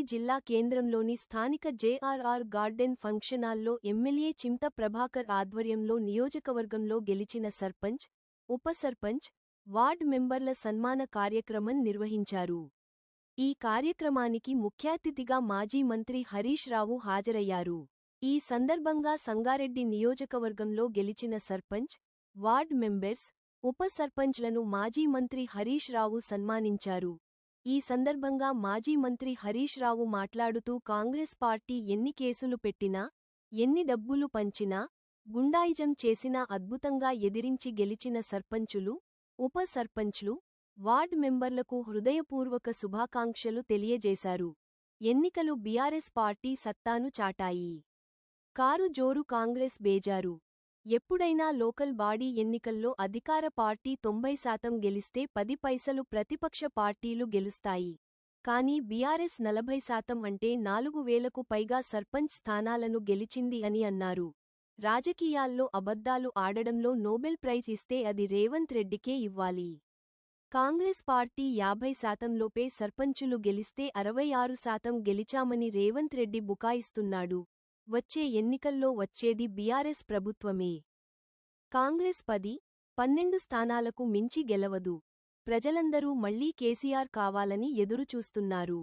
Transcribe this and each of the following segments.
సంగారెడ్డి జిల్లా కేంద్రంలోని స్థానిక జేఆర్ఆర్ గార్డెన్ ఫంక్షనాల్లో ఎమ్మెల్యే చింత ప్రభాకర్ ఆధ్వర్యంలో నియోజకవర్గంలో గెలిచిన సర్పంచ్ ఉప సర్పంచ్ వార్డ్ మెంబర్ల సన్మాన కార్యక్రమం నిర్వహించారు. ఈ కార్యక్రమానికి ముఖ్యాతిథిగా మాజీ మంత్రి హరీష్ రావు హాజరయ్యారు. ఈ సందర్భంగా సంగారెడ్డి నియోజకవర్గంలో గెలిచిన సర్పంచ్ వార్డ్ మెంబెర్స్ ఉప సర్పంచ్లను మాజీ మంత్రి హరీష్ రావు సన్మానించారు. ఈ సందర్భంగా మాజీ మంత్రి హరీష్ రావు మాట్లాడుతూ కాంగ్రెస్ పార్టీ ఎన్ని కేసులు పెట్టినా ఎన్ని డబ్బులు పంచినా గుండాయిజం చేసినా అద్భుతంగా ఎదిరించి గెలిచిన సర్పంచులు ఉప సర్పంచ్లు వార్డ్ మెంబర్లకు హృదయపూర్వక శుభాకాంక్షలు తెలియజేశారు. ఎన్నికలు బీఆర్ఎస్ పార్టీ సత్తాను చాటాయి. కారు జోరు కాంగ్రెస్ బేజారు. ఎప్పుడైనా లోకల్ బాడీ ఎన్నికల్లో అధికార పార్టీ తొంభై శాతం గెలిస్తే పది పైసలు ప్రతిపక్ష పార్టీలు గెలుస్తాయి. కానీ బీఆర్ఎస్ నలభై శాతం అంటే నాలుగు వేలకు పైగా సర్పంచ్ స్థానాలను గెలిచింది అని అన్నారు. రాజకీయాల్లో అబద్ధాలు ఆడడంలో నోబెల్ ప్రైజ్ ఇస్తే అది రేవంత్ రెడ్డికే ఇవ్వాలి. కాంగ్రెస్ పార్టీ యాభై శాతంలోపే సర్పంచులు గెలిస్తే అరవై ఆరు శాతం గెలిచామని రేవంత్ రెడ్డి బుకాయిస్తున్నాడు. వచ్చే ఎన్నికల్లో వచ్చేది బీఆర్ఎస్ ప్రభుత్వమే. కాంగ్రెస్ పది పన్నెండు స్థానాలకు మించి గెలవదు. ప్రజలందరూ మళ్ళీ కేసీఆర్ కావాలని ఎదురుచూస్తున్నారు.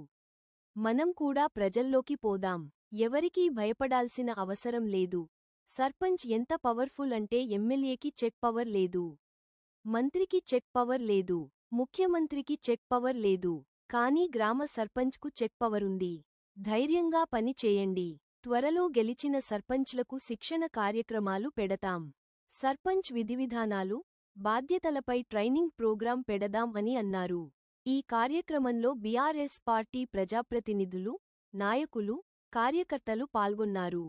మనం కూడా ప్రజల్లోకి పోదాం. ఎవరికీ భయపడాల్సిన అవసరం లేదు. సర్పంచ్ ఎంత పవర్ఫుల్ అంటే ఎమ్మెల్యేకి చెక్ పవర్ లేదు. మంత్రికి చెక్ పవర్ లేదు. ముఖ్యమంత్రికి చెక్ పవర్ లేదు. కానీ గ్రామ సర్పంచ్కు చెక్ పవరుంది ధైర్యంగా పని చేయండి. త్వరలో గెలిచిన సర్పంచ్లకు శిక్షణ కార్యక్రమాలు పెడతాం. సర్పంచ్ విధివిధానాలు బాధ్యతలపై ట్రైనింగ్ ప్రోగ్రాం పెడదాం అని అన్నారు. ఈ కార్యక్రమంలో బీఆర్ఎస్ పార్టీ ప్రజాప్రతినిధులు నాయకులు కార్యకర్తలు పాల్గొన్నారు.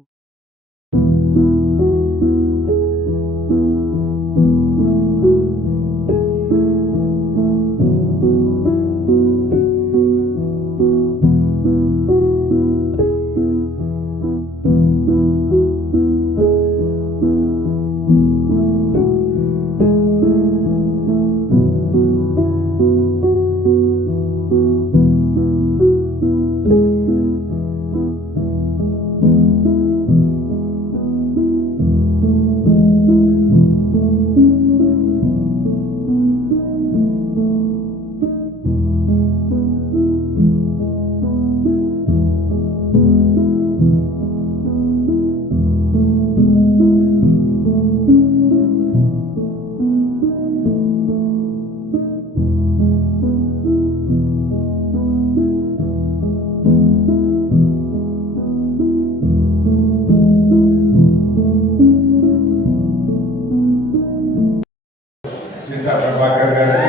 సీతా ప్రభాకర్ గారు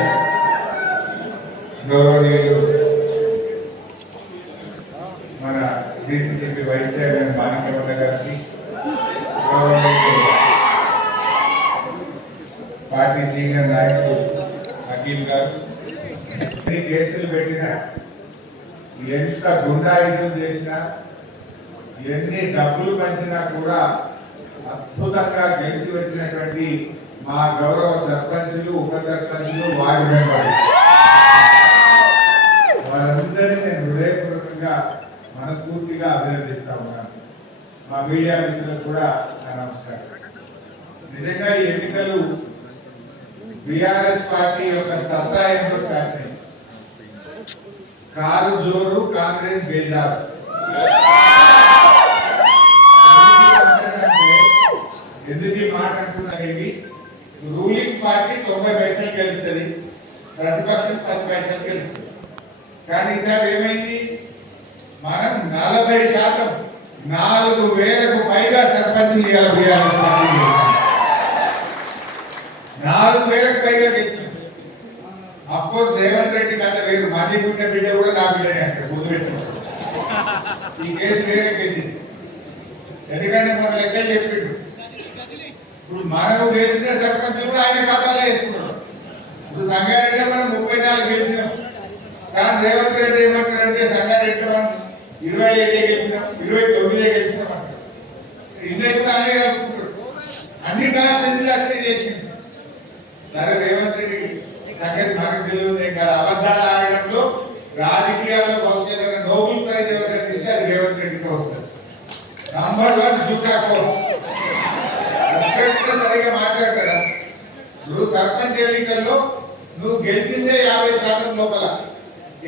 గౌరవనీయులు మన డిసిసిపి వైస్ చైర్మన్ మాణిక్యవల్ల గారికి గౌరవనీయులు పార్టీ సీనియర్ నాయకుడు అఖిల్ గారు ఎన్ని కేసులు పెట్టిన ఎంత గుండాయిజం చేసినా ఎన్ని డబ్బులు పంచినా కూడా అద్భుతంగా గెలిచి వచ్చినటువంటి మా గౌరవ సర్పంచులు ఉప సర్పంచులు వార్డు మెంబర్లు. వారందరినీ నేను హృదయపూర్వకంగా మనస్ఫూర్తిగా అభినందిస్తా ఉన్నాను. మా మీడియా మిత్రులకు కూడా నా నమస్కారం. నిజంగా ఈ ఎన్నికలు బీఆర్ఎస్ పార్టీ యొక్క సత్తా ఏంటో చాటినాయి కారు జోరు కాంగ్రెస్ బేజారు. ఎందుకు మాట అంటున్నారేమి రూలింగ్ పార్టీ తొంభై పైసలు గెలుస్తుంది ప్రతిపక్షం పది పైసలు గెలుస్తుంది. కానీ ఈసారి ఏమైంది? మనం నలభై శాతం నాలుగు వేలకు పైగా సర్పంచ్లు ఇవాళ బీఆర్ఎస్ పార్టీ నాలుగు వేలకు పైగా గెలిచింది. అఫ్ కోర్స్ రేవంత్ రెడ్డి కథ వేరు మాది పుట్టిన బిడ్డ కూడా నా బిడ్డనే అంటారు ఈ కేసు వేరే కేసు ఎందుకంటే మన లెక్క చెప్పిండు ఇప్పుడు మనం గెలిచిన సర్పంచ్ చూడ ఆయన ఖాతాలో వేసుకున్నాం ఇప్పుడు సంగారెడ్డి మనం ముప్పై నాలుగు గెలిచినాం. కానీ రేవంత్ రెడ్డి ఏమంటారంటే సంగారెడ్డి మనం ఇరవై ఐదే గెలిచినాం ఇరవై తొమ్మిదే గెలిచినాం అంటారు ఇందరికి అన్ని కాన్సెన్స్లు అట్లే చేసింది సరే రేవంత్ రెడ్డి సంగతి మనకు తెలియదు కాదు అబద్ధాలు ఆడడంలో రాజకీయాల్లో భవిష్యత్తు నోబుల్ ప్రైజ్ ఎవరైనా ఇస్తే అది రేవంత్ రెడ్డికి వస్తుంది. నంబర్ వన్ జుక్కా అక్కడ ఒక్కటి సరిగా మాట్లాడతాడా? నువ్వు సర్పంచ్ ఎన్నికల్లో నువ్వు గెలిచిందే యాభై శాతం లోపల.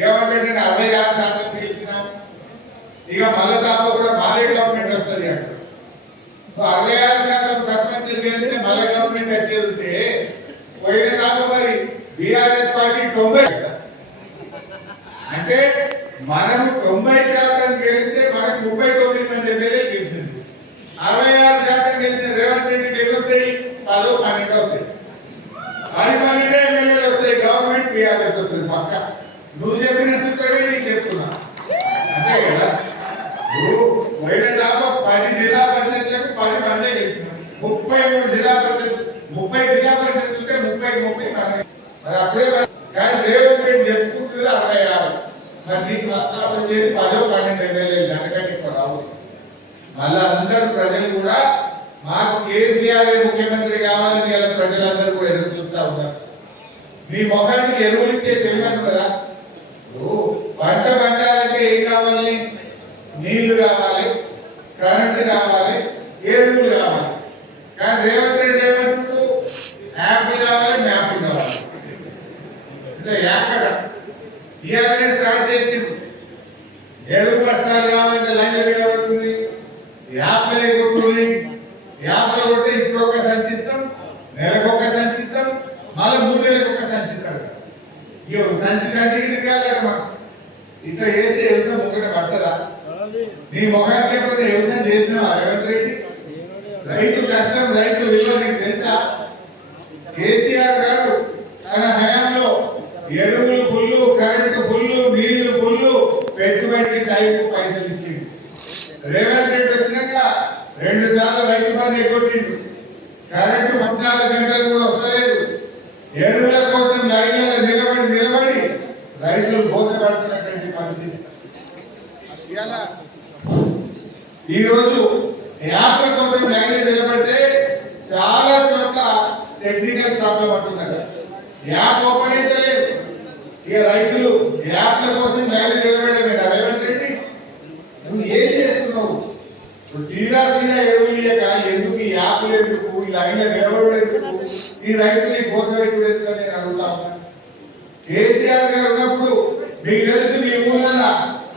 ఏమంటే నేను అరవై ఆరు శాతం గెలిచినా? ఇక మళ్ళా తాప కూడా మాదే గవర్నమెంట్ వస్తుంది అక్కడ అరవై ఆరు శాతం సర్పంచ్ గెలిస్తే మళ్ళీ గవర్నమెంట్ వచ్చేది ఉంటే పోయిన తాప మరి బీఆర్ఎస్ పార్టీ తొంభై అంటే మనం తొంభై శాతం గెలిస్తే మనకు ముప్పై తొమ్మిది మంది ఎమ్మెల్యే గెలిచింది అరవై ఆరు శాతం గెలిచిన రేవంత్ రెడ్డికి ఎన్ని వస్తాయి పదో పన్నెండు అవుతాయి పది పన్నెండే ఎమ్మెల్యేలు వస్తాయి గవర్నమెంట్ బీఆర్ఎస్ వస్తుంది పక్క నువ్వు చెప్పిన సూత్రమే నీకు చెప్తున్నా అంతే కదా నువ్వు పోయిన దాకా పది జిల్లా పరిషత్లకు పది మందే గెలిచిన ముప్పై మూడు జిల్లా పరిషత్ ముప్పై జిల్లా పరిషత్ ఉంటే ముప్పై ముప్పై మంది మరి అప్పుడే మరి కానీ రేవంత్ రెడ్డి చెప్పుకుంటుంది అరవై ఆరు మరి నీకు పక్కన వచ్చేది పదో పన్నెండు ఎమ్మెల్యేలు అందుకని ఎక్కువ రావు మళ్ళా అందరు ప్రజలు కూడా మాకు కేసీఆర్ ముఖ్యమంత్రి కావాలని ఇలా ప్రజలందరూ కూడా ఎదురు చూస్తా ఉన్నారు. మీ ముఖానికి ఎరువులు ఇచ్చే తెలియదు కదా? ఓ, పంట పండాలంటే ఏం కావాలి? నీళ్ళు కావాలి కరెంట్ కావాలి ఎరువులు కావాలి కానీ రేవంత్ రెడ్డి ఏమంటున్నాడు యాపిల్ కావాలి మ్యాపులు కావాలి. అంటే యాక్కడ ఇవన్నీ స్టార్ట్ చేసిండు. ఎరువు బస్తాలు కావాలంటే లంచ నిలబడుతుంది యాప్లే కొట్టి ఇప్పుడు ఒక సంచిస్తాం నెలకు ఒక సంచిస్తాం మళ్ళీ మూడు నెలలకు ఒక సంచిస్తాం ఇక ఒక సంచి సంచికి తిరగాలి మాకు ఇట్లా చేస్తే వ్యవసాయం ఒకటి పట్టదా? నీ ముఖానికి లేకపోతే వ్యవసాయం చేసినావా రేవంత్ రెడ్డి? రైతు కష్టం రైతు విలువ నీకు తెలుసా? కేసీఆర్ గారు తన హయాంలో ఎరువులు ఫుల్లు కరెంటు ఫుల్లు నీళ్ళు ఫుల్లు పెట్టుబడికి టైంకు పైసలు ఇచ్చింది రేవంత్ రెడ్డి వచ్చినాక రెండు సార్లు రైతు బంధు ఎగ్గొట్టిండు. కరెంటు పద్నాలుగు గంటలు కూడా వస్తలేదు. ఎరువుల కోసం లైన్లలో నిలబడి నిలబడి రైతులు మోసపడుతున్నటువంటి ఇవాళ ఈరోజు యాప్ల కోసం లైన్లో నిలబడితే చాలా చోట్ల టెక్నికల్ ప్రాబ్లం పడుతుంది యాప్ ఓపెన్ అయితే లేదు. ఇక రైతులు యాప్ల కోసం లైన్లో నిలబడలేదు రేవంత్ రెడ్డి నువ్వు ఏం చేస్తున్నావు? ఇప్పుడు సీదా సీదా ఎరువులు ఎందుకు ఈ యాప్లు ఎందుకు? ఈ లైన్లో నిలబడేందుకు ఈ రైతులు ఈ కోసం ఎక్కువ నేను అడుగుతా కేసీఆర్ గారు ఉన్నప్పుడు మీకు తెలుసు మీ ఊళ్ళ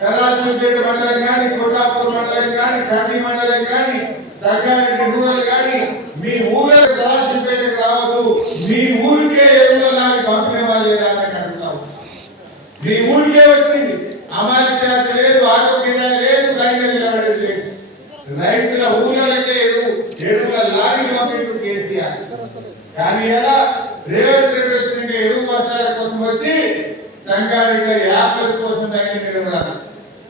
సదాశివపేట మండలం కానీ కోటాపూర్ మండలం కానీ కండి మండలం కానీ సంగారెడ్డి రూరల్ కానీ మీ ఊళ్ళో సదాశివపేటకు రావద్దు. మీ ఊరికే ఎరువుల నాకు పంపిన వాళ్ళు లేదా అని అడుగుతాం మీ ఊరికే వచ్చింది అమలు ఛార్జ్ లేదు ఆటో కింద లేదు లైన్ నిలబడేది లేదు రైతుల ఊళ్ళకే ఎరువు ఎరువుల లారీ పంపిండు కేసీఆర్ కానీ ఎలా రేవంత్ రెడ్డి వచ్చిన ఎరువు బస్తాల కోసం వచ్చి సంగారెడ్డి యాప్లస్ కోసం లైన్ నిలబడాలి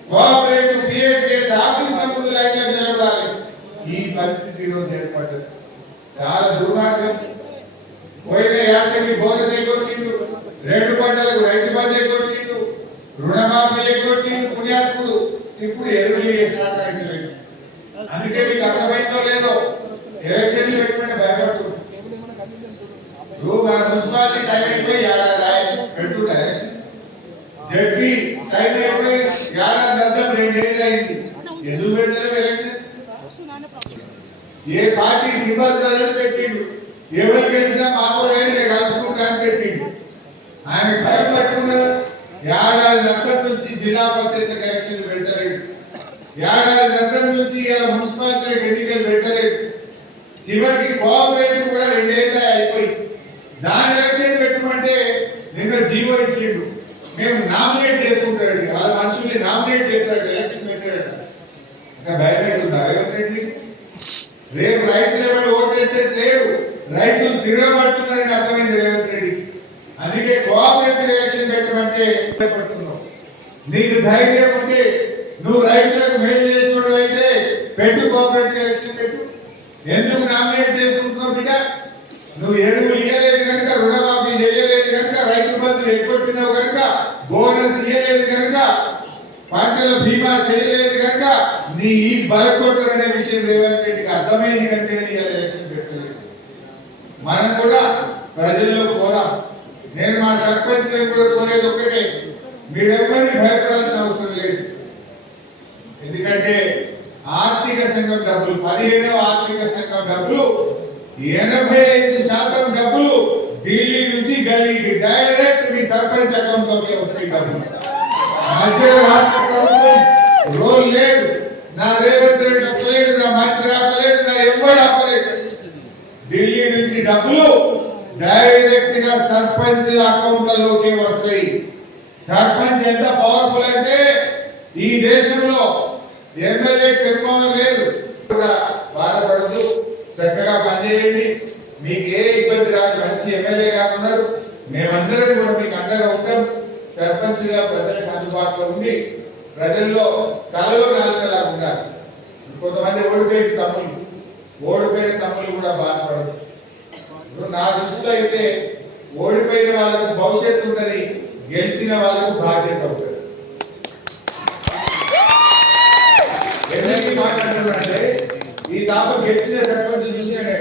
కోఆపరేటివ్ పిఎస్కేస్ ఆఫీస్ ముందు లైన్ నిలబడాలి ఈ పరిస్థితి ఈ రోజు ఏర్పడ్డది చాలా దుర్మార్గం పోయిన యాసంగి బోనస్ ఎగ్గొట్టిండు రెండు పంటలకు రైతు బంధు ఎగ్గొట్టిండు రుణమాఫీ ఎగ్గొట్టిండు పుణ్యాత్ముడు ఇప్పుడు ఎరువులు చేసినాక రైతులకు అందుకే మీకు అర్థమైందో లేదో ఎలక్షన్లు పెట్టుకుని భయపడుతుంది మన మున్సిపాలిటీ టైం అయిపోయి ఏడాది పెట్టుకుంటా ఎలక్షన్? జడ్పీ టైం అయిపోయి ఏడాది అర్థం రెండేళ్ళు అయింది. ఎందుకు పెట్టలేదు ఎలక్షన్? ఏ పార్టీ సింబల్ ప్రజలు పెట్టిండు? ఎవరు గెలిచినా మాకు కూడా కలుపుకుంటా అని పెట్టిండు. ఆయన భయం పట్టుకున్నారు ఏడాది నక్కం నుంచి జిల్లా పరిషత్ కలెక్షన్ పెట్టలేదు ఏడాది నక్కం నుంచి ఇలా మున్సిపాలిటీలకు ఎన్నికలు పెట్టలేదు చివరికి కోఆపరేటివ్ కూడా రెండేళ్ళ అయిపోయి దాని ఎలక్షన్ పెట్టమంటే నిన్న జీవో ఇచ్చిండు. మేము నామినేట్ చేసుకుంటాడు వాళ్ళ మనుషుల్ని నామినేట్ చేస్తాడు ఎలక్షన్ పెట్టాడు ఇంకా భయం అవుతుందా రేవంత్ రేపు రైతులు ఎవరు ఓటేసేది లేరు రైతులు తిరగబడుతున్నారని అర్థమైంది రేవంత్ రెడ్డికి. అందుకే కోఆపరేటివ్ ఎలక్షన్ పెట్టమంటే పడుతున్నావు నీకు ధైర్యం ఉంటే నువ్వు రైతులకు మేలు చేసుకోవడం అయితే పెట్టు కోఆపరేటివ్ ఎలక్షన్ పెట్టు. ఎందుకు నామినేట్ చేసుకుంటున్నావు బిడ్డ? నువ్వు ఎరువులు ఇయ్యలేదు కనుక రుణమాఫీ చేయలేదు కనుక రైతు బంధు ఎగ్గొట్టినావు కనుక బోనస్ ఇయ్యలేదు కనుక పంటల బీమా చేయలేదు కనుక నీ ఈ బలకొట్టరు అనే విషయం రేవంత్ రెడ్డికి అర్థమైంది కనుక నీ ఎలక్షన్ పెట్టలేదు. మనం కూడా ప్రజల్లోకి పోదాం. నేను మా సర్పంచ్ కూడా కోరేది ఒక్కటే. మీరెవ్వరిని భయపడాల్సిన అవసరం లేదు. ఎందుకంటే ఆర్థిక సంఘం డబ్బులు పదిహేడవ ఆర్థిక సంఘం డబ్బులు ఎనభై ఐదు శాతం డబ్బులు ఢిల్లీ నుంచి గలీకి డైరెక్ట్ మీ సర్పంచ్ అకౌంట్లోకి వస్తాయి డబ్బులు. మధ్య రాష్ట్ర ప్రభుత్వం రోల్ లేదు. నా రేవంత్ రెడ్డి అప్పలేదు నా మంత్రి అప్పలేదు నా ఎవరు అప్పలేదు ఢిల్లీ నుంచి డబ్బులు డైరెక్ట్గా సర్పంచ్ అకౌంట్లలోకి వస్తాయి. సర్పంచ్ ఎంత పవర్ఫుల్ అంటే ఈ దేశంలో ఎమ్మెల్యే చెప్పడం లేదు. కూడా బాధపడద్దు. చక్కగా పనిచేయండి. మీకు ఏ ఇబ్బంది రాదు. మంచి ఎమ్మెల్యే కాకున్నారు. మేమందరం కూడా మీకు అండగా ఉంటాం. సర్పంచ్గా ప్రజలకు అందుబాటులో ఉండి ప్రజల్లో తలలో నాలుగలా ఉండాలి. కొంతమంది ఓడిపోయిన తమ్ముళ్ళు. ఓడిపోయిన తమ్ముళ్ళు కూడా బాధపడదు నా దృష్టిలో అయితే ఓడిపోయిన వాళ్ళకు భవిష్యత్తు ఉంటుంది గెలిచిన వాళ్ళకు బాధ్యత ఉంటుంది. ఎందుకు మాట్లాడుతున్నానంటే ఈ తాప గెలిచిన సర్పంచ్ చూసాడే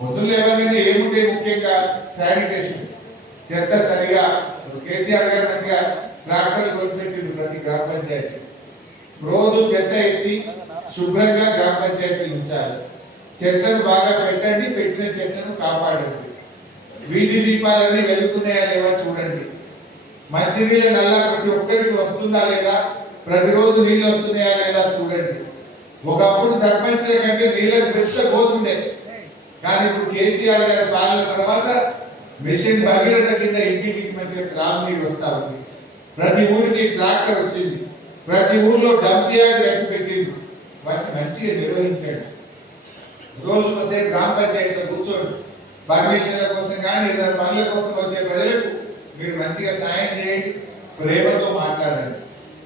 పొద్దున్న లేవగానే ఏముంటే ముఖ్యంగా శానిటేషన్. చెత్త సరిగా కేసీఆర్ గారు మంచిగా ట్రాక్టర్లు కొనిపెట్టింది ప్రతి గ్రామ పంచాయతీ. రోజు చెత్త ఎత్తి శుభ్రంగా గ్రామ పంచాయతీలు ఉంచాలి. చెట్లను బాగా పెట్టండి పెట్టిన చెట్లను కాపాడండి. వీధి దీపాలన్నీ వెలుగుతున్నాయా లేవా చూడండి. మంచినీళ్ళ నల్లా ప్రతి ఒక్కరికి వస్తుందా లేదా? ప్రతిరోజు నీళ్ళు వస్తున్నాయా లేదా చూడండి. ఒకప్పుడు సర్పంచ్ల కంటే నీళ్ళని పెద్ద కోసుండే. కానీ ఇప్పుడు కేసీఆర్ గారి పాలన తర్వాత మిషన్ భగీరథ కింద ఇంటింటికి మంచిగా త్రాగునీరు వస్తా ఉంది. ప్రతి ఊరికి ట్రాక్టర్ వచ్చింది. ప్రతి ఊర్లో డంప్ యార్డ్ కట్టి పెట్టింది వాటిని మంచిగా నిర్వహించండి. రోజు ఒకసేపు గ్రామ పంచాయతీలో కూర్చోండి. పర్మిషన్ల కోసం కానీ ఇతర పనుల కోసం వచ్చే ప్రజలకు మీరు మంచిగా సాయం చేయండి. ప్రేమతో మాట్లాడండి.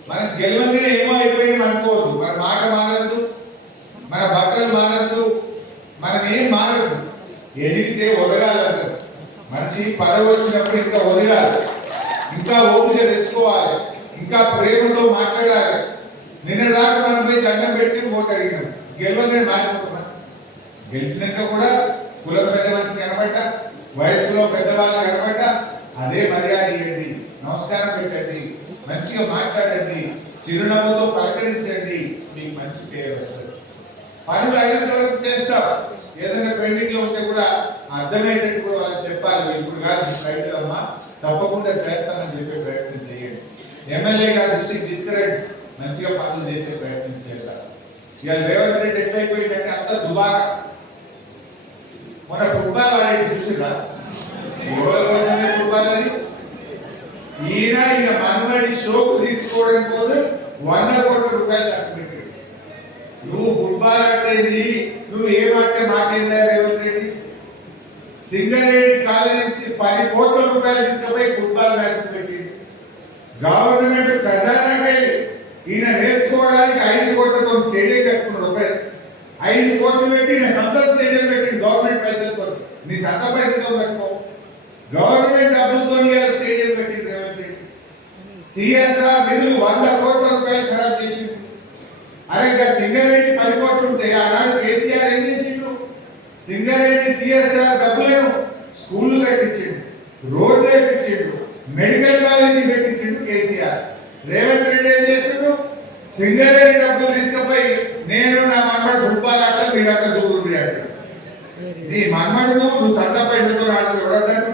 మనం గెలవంగానే ఏమో అయిపోయింది అనుకోవద్దు. మన మాట మారద్దు. మన బట్టలు మారద్దు. మనం ఏం మారద్దు. ఎదిగితే ఒదగాలంటారు. మనిషి పదవి వచ్చినప్పుడు ఇంకా ఒదగాలి. ఇంకా ఓపిక తెచ్చుకోవాలి. ఇంకా ప్రేమతో మాట్లాడాలి. నిన్న దాకా మనం పోయి దండం పెట్టి ఓటు అడిగినాం. గెలవలేని మాట్లాడుతున్నాం గెలిచినాక కూడా కులం పెద్ద మనిషి కనబడ్డ వయసులో పెద్దవాళ్ళు కనబడ్డ అదే మర్యాద ఇవ్వండి నమస్కారం పెట్టండి మంచిగా మాట్లాడండి చిరునవ్వుతో పలకరించండి మీకు మంచి పేరు వస్తుంది. పనులు అయినంత వరకు చేస్తాం. ఏదైనా పెండింగ్లో ఉంటే కూడా అర్థమయ్యేటట్టు కూడా వాళ్ళకి చెప్పాలి. ఇప్పుడు కాదు మీకు రైతులమ్మా తప్పకుండా చేస్తానని చెప్పే ప్రయత్నం చేయండి. ఎమ్మెల్యే గారి దృష్టికి తీసుకురండి. మంచిగా పనులు చేసే ప్రయత్నం చేయాలి ఇక రేవంత్ రెడ్డి ఎట్లయిపోయిందంటే అంత దుబారా. మన ఫుట్బాల్ ఆడేది చూసిరా ఎవరి కోసమే ఫుట్బాల్ అది? ఈయన ఈయన మనబడి షోకు తీసుకోవడం కోసం వంద కోట్ల రూపాయలు ఖర్చు పెట్టాడు. నువ్వు ఫుట్బాల్ ఆడేది నువ్వు ఏమంటే ఆడితే మాకేందా రేవంత్ రెడ్డి సింగరేణి కాలనీస్ పది కోట్ల రూపాయలు తీసుకుపోయి ఫుట్బాల్ మ్యాచ్ పెట్టింది గవర్నమెంట్ ఖజానాకై ఈయన నేర్చుకోవడానికి ఐదు కోట్లతో స్టేడియం కట్టుకున్నాడు. ఒకడే ఐదు కోట్లు పెట్టి నేను సొంత స్టేడియం పెట్టి గవర్నమెంట్ పైసలతో నీ సొంత పైసలతో పెట్టుకో గవర్నమెంట్ డబ్బులతో స్టేడియం పెట్టి రేవంత్ రెడ్డి సిఎస్ఆర్ నిధులు వంద కోట్ల రూపాయలు ఖరాబ్ చేసిండు అరే ఇంకా సింగరేణి పది కోట్లు ఉంటే ఆనాడు కేసీఆర్ ఏం చేసిండు? సింగరేణి సిఎస్ఆర్ డబ్బులను స్కూళ్ళు కట్టించిండు రోడ్లు వేయించిండు మెడికల్ కాలేజీ పెట్టించిండు కేసీఆర్. రేవంత్ రెడ్డి ఏం చేసిండు? సింగరేణి డబ్బులు తీసుకుపోయి నేను నా మనవాడు ఫుట్బాల్ ఆట మీరంతా చూడుంది అంటాడు నీ మన్మడు నువ్వు నువ్వు సొంత పైసలతో రాడు ఎవడన్నాడు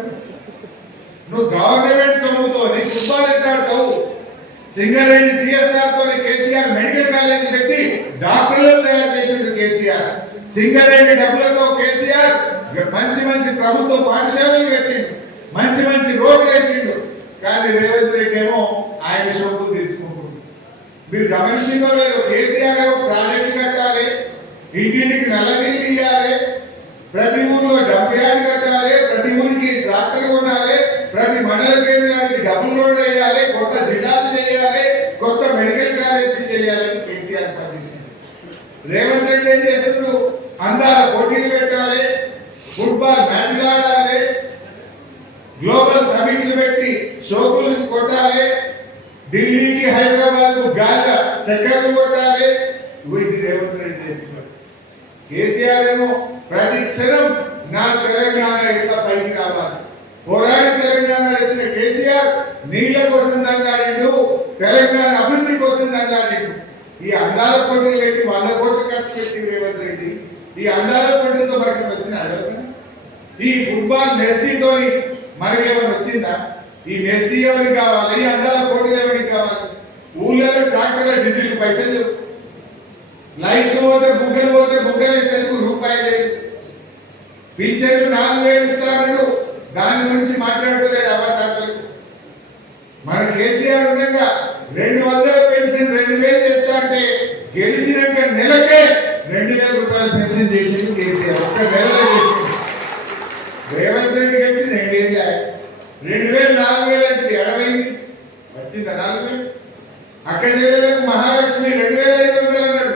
నువ్వు గవర్నమెంట్ సొమ్ముతో నీ ఫుట్బాల్ ఎట్లా ఆడతావు? సింగరేణి సిఎస్ఆర్తో కేసీఆర్ మెడికల్ కాలేజ్ పెట్టి డాక్టర్లు తయారు చేసిండు కేసీఆర్. సింగరేణి డబ్బులతో కేసీఆర్ మంచి మంచి ప్రభుత్వ పాఠశాలలు కట్టిండు మంచి మంచి రోడ్లు వేసిండు. కానీ రేవంత్ రెడ్డి ఏమో ఆయన షోకులు తెచ్చుకుంటుండు మీరు గమనించిందో లేదో కేసీఆర్ గారు ప్రాజెక్టు కట్టాలి ఇంటింటికి నల్ల నీళ్ళు ఇవ్వాలి ప్రతి ఊర్లో డంప్ యార్డ్ కట్టాలి ప్రతి ఊరికి ట్రాక్టర్ కొనాలి ప్రతి మండల కేంద్రానికి డబ్బులు లోడ్ వేయాలి కొత్త జిల్లాలు చేయాలి కొత్త మెడికల్ కాలేజీ చేయాలని కేసీఆర్ పనిచేసింది రేవంత్ రెడ్డి ఏం చేస్తున్నాడు అందాల పోటీలు పెట్టాలి ఫుట్బాల్ మ్యాచ్లు ఆడాలి గ్లోబల్ సమిట్లు పెట్టి షోకులు కొట్టాలి ఢిల్లీకి హైదరాబాద్ గాలిగా కొట్టాలి. ఇవి ఇది రేవంత్ రెడ్డి చేస్తున్నారు. కేసీఆర్ ఏమో ప్రతి క్షణం నా తెలంగాణ ఎట్లా పైకి రావాలి. పోరాడి తెలంగాణ తెచ్చిన కేసీఆర్ నీళ్ళ కోసం దండాడిండు తెలంగాణ అభివృద్ధి కోసం దండాడిండు. ఈ అందాల పోటీలు పెట్టి వంద కోట్ల ఖర్చు పెట్టి రేవంత్ రెడ్డి. ఈ అందాల పోటీలతో మనకి వచ్చిన ఆలోచన ఈ ఫుట్బాల్ మెస్సీతోని మనకేమైనా వచ్చిందా? ఈ మెస్సీ ఎవరికి కావాలి? ఈ అందాల పోటీలు ఎవరికి కావాలి? ఊళ్ళలో ట్రాక్టర్ల డీజిల్ పైసలు లేవు. పోతే బుగ్గలు పోతే బుగ్గలు వేసేందుకు రూపాయి లేదు? పింఛన్లు నాలుగు వేలు ఇస్తాడు దాని గురించి మాట్లాడుతలేడు అవ్వతాతలకు మన కేసీఆర్ ఉండగా రెండు వందల పెన్షన్ రెండు వేలు చేస్తా అంటే గెలిచినాక నెలకే రెండు వేల రూపాయల పెన్షన్ చేసింది కేసీఆర్. ఒక్క నెలలో చేసింది రేవంత్ రెడ్డి గెలిచి రెండేళ్ళు రెండు వేలు నాలుగు వేలు అంటే ఎడవైంది వచ్చిందా నాలుగు వేలు? అక్క చేయలేదు మహాలక్ష్మి రెండు వేల ఐదు వందలు అన్నాడు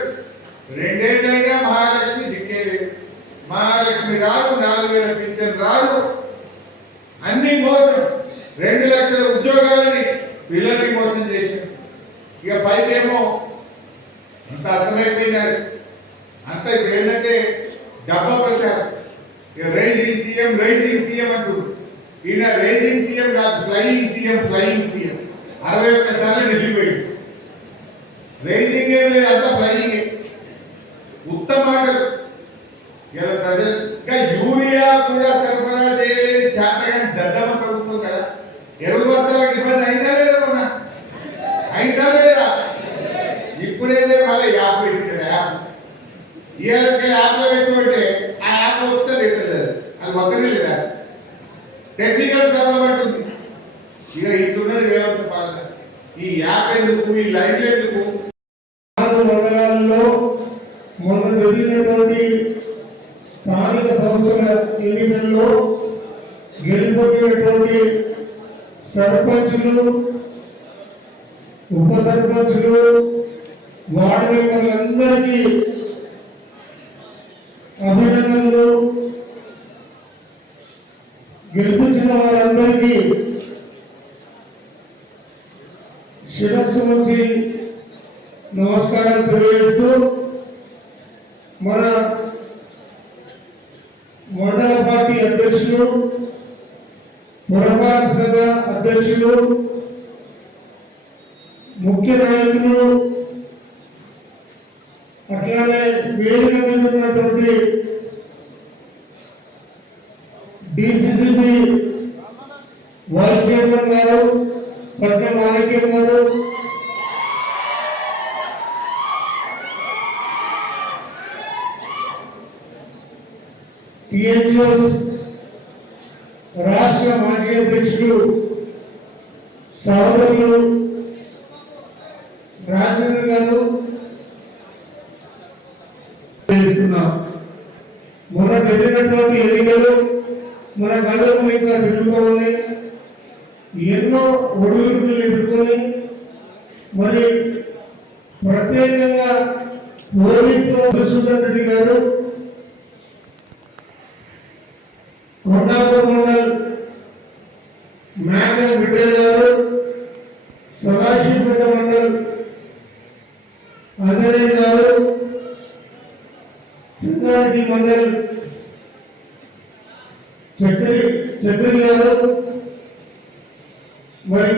రెండేళ్ళైనా మహాలక్ష్మి దిక్కేది మహాలక్ష్మి రాదు నాలుగు వేల పింఛన్ రాదు. అన్ని మోసం. రెండు లక్షల ఉద్యోగాలని పిల్లల్ని మోసం చేశారు. ఇక పైకేమో అంత అర్థమైపోయినారు. అంత ఇప్పుడు ఏంటంటే డబ్బా ప్రచారం. ఇక రైజింగ్ సీఎం రైజింగ్ సీఎం అంటూ. ఈయన రైజింగ్ సీఎం కాదు ఫ్లయింగ్ సీఎం ఫ్లయింగ్ సీఎం. అరవై ఒక్క సార్లు ఢిల్లీ పోయింది రైజింగ్ ఏం లేదు అంతా ఫ్లయింగ్ ఉత్తమ ఇలా ప్రజలు ఇంకా యూరియా కూడా సరఫరా చేయలేని చేతగా దద్దమ్మ ప్రభుత్వం కదా. ఎరువు బస్తాలకు ఇబ్బంది అయిందా లేదా మొన్న? అయిందా లేదా? ఇప్పుడైతే మళ్ళీ యాప్ పెట్టినాడు యాప్. ఇవాళకి యాప్లో పెట్టుకుంటే ఆ యాప్ వస్తే లేదు అది వద్దనే లేదా టెక్నికల్ ప్రాబ్లం అంటుంది. ఇక ఇట్లున్నది రేవంత్ పాలన. ఈ యాప్ ఎందుకు ఈ లైన్ ఎందుకు నాలుగు మండలాల్లో మొన్న జరిగినటువంటి స్థానిక సంస్థల ఎన్నికల్లో ఉండేటువంటి సర్పంచులు ఉప సర్పంచులు వార్డు మెంబర్లందరికీ అభినందనలు. గెలిపించిన వారందరికీ శిరస్సు నుంచి నమస్కారాలు తెలియజేస్తూ మన మండల పార్టీ అధ్యక్షులు పురపాలక సంఘ అధ్యక్షులు ముఖ్య నాయకులు అట్లానే వేదిక మీద ఉన్నటువంటి డిసిసిబి వైస్ చైర్మన్ గారు పట్నం మాణిక్యం గారు టిఎన్జిఓస్ రాష్ట్ర మాజీ అధ్యక్షులు సహోదరులు రాజేంద్ర గారు చేస్తున్నాం మొన్న జరిగినటువంటి ఎన్నికలు మన కళ్ళకు ఇంకా తిరుగుతూ ఉన్నాయి ఎన్నో ఒడిదుడుకులు ఎదుర్కొని మరి ప్రత్యేకంగా పోలీసు మధుసూదన్ రెడ్డి గారు కొండాపురం మండల్ మేఘన బిడ్డల్ గారు సదాశివపేట మండల్ అదనే గారు చిన్నారెడ్డి మండల్ చక్రి చక్రి గారు మరి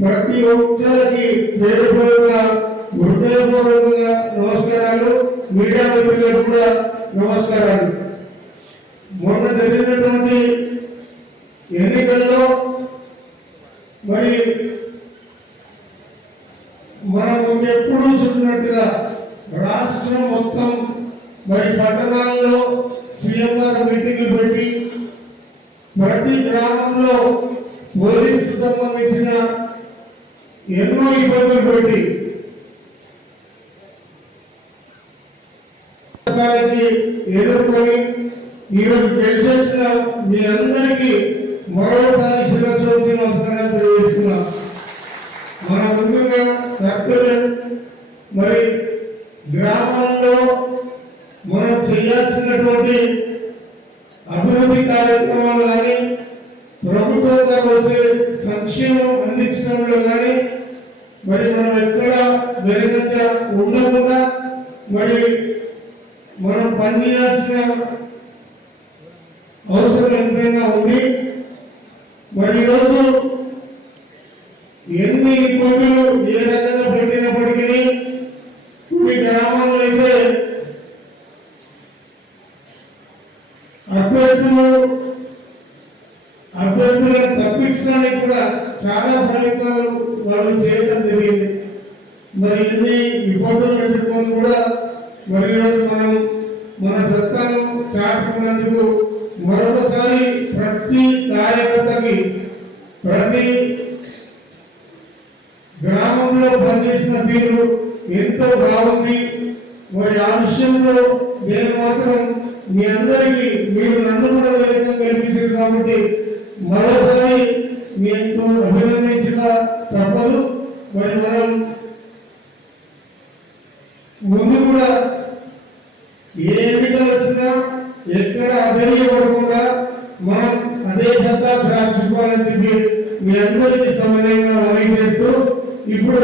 ప్రతి ఒక్కరికి పేరు హృదయపూర్వకంగా నమస్కారాలు. మీడియా మిత్రులకు కూడా నమస్కారాలు. మొన్న జరిగినటువంటి ఎన్నికల్లో మరి మనం ఎప్పుడూ చూసినట్టుగా రాష్ట్రం మొత్తం మరి పట్టణాల్లో సీఎం గారు మీటింగ్లు పెట్టి ప్రతి గ్రామంలో పోలీసుకు సంబంధించిన ఎన్నో ఇబ్బందులు పెట్టి ఎదుర్కొని ఈరోజు గెలిచేసిన మీ అందరికీ మరోసారి శిరస్వతి నమస్కారం నమస్కారాలు తెలియజేస్తున్నాం. మన ముందుగా కర్తవ్యం మరి గ్రామాల్లో మనం చేయాల్సినటువంటి అభివృద్ధి కార్యక్రమాలు కానీ ప్రభుత్వంగా వచ్చే సంక్షేమం అందించడంలో కానీ మరి మనం ఎక్కడ వెనక ఉండకుండా మరి మనం పనిచేయాల్సిన అవసరం ఎంతైనా ఉంది. మరి ఈరోజు ఎన్ని ఇబ్బందులు ఏ రకంగా చాలా ప్రయత్నాలు వాళ్ళు చేయడం జరిగింది. మరి ఇన్ని ఇబ్బందులు ఎదుర్కొని కూడా మరి మనం మన సత్తాను చాటుకున్నందుకు మరొకసారి ప్రతి కార్యకర్తకి ప్రతి గ్రామంలో పనిచేసిన తీరు ఎంతో బాగుంది. మరి ఆ విషయంలో నేను మాత్రం మీ అందరికీ మీరు నన్ను కూడా కల్పించారు కాబట్టి మరోసారి మీకు అభినందించక తప్పదు. మరి మనం ముందు కూడా ఏ విధంగా వచ్చినా ఎక్కడ అధైర్యపడకుండా మనం అదే సత్తా సాధించుకోవాలని చెప్పి మీ అందరికీ సమయంగా మనం చేస్తూ ఇప్పుడు